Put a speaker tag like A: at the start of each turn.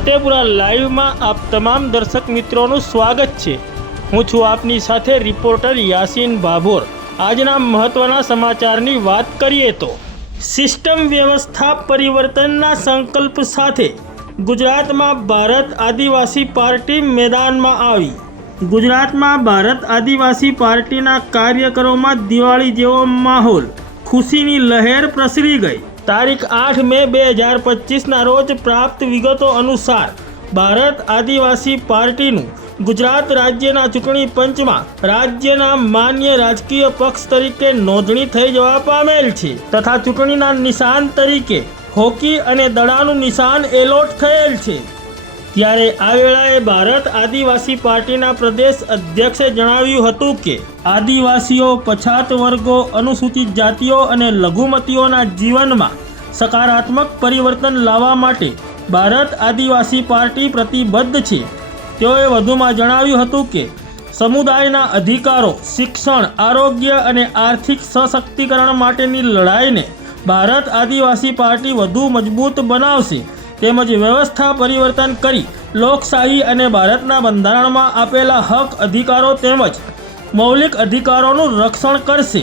A: ફતેપુરા લાઈવમાં આપ તમામ દર્શક મિત્રોનું સ્વાગત છે. હું છું આપની સાથે રિપોર્ટર યાસીન ભાભોર આજના મહત્વના સમાચારની વાત કરીએ તો, સિસ્ટમ વ્યવસ્થા પરિવર્તનના સંકલ્પ સાથે ગુજરાતમાં ભારત આદિવાસી પાર્ટી મેદાનમાં આવી. ગુજરાતમાં ભારત આદિવાસી પાર્ટીના કાર્યકરોમાં દિવાળી જેવો માહોલ, ખુશીની લહેર પ્રસરી ગઈ. તારીખ આઠ મે બે હજાર પચીસના રોજ પ્રાપ્ત વિગતો અનુસાર ભારત આદિવાસી પાર્ટીનું ગુજરાત રાજ્યના ચૂંટણી પંચમાં રાજ્યના માન્ય રાજકીય પક્ષ તરીકે નોંધણી થઈ જવા પામેલ છે તથા ચૂંટણીના નિશાન તરીકે હોકી અને દડાનું નિશાન એલોટ થયેલ છે. ત્યારે આ વેળાએ ભારત આદિવાસી પાર્ટીના પ્રદેશ અધ્યક્ષે જણાવ્યું હતું કે, આદિવાસીઓ, પછાત વર્ગો, અનુસૂચિત જાતિઓ અને લઘુમતીઓના જીવનમાં સકારાત્મક પરિવર્તન લાવવા માટે ભારત આદિવાસી પાર્ટી પ્રતિબદ્ધ છે. તેઓએ વધુમાં જણાવ્યું હતું કે, સમુદાયના અધિકારો, શિક્ષણ, આરોગ્ય અને આર્થિક સશક્તિકરણ માટેની લડાઈને ભારત આદિવાસી પાર્ટી વધુ મજબૂત બનાવશે. તેમજ વ્યવસ્થા પરિવર્તન કરી લોકશાહી અને ભારતના બંધારણમાં આપેલા હક અધિકારો તેમજ મૌલિક અધિકારોનું રક્ષણ કરશે.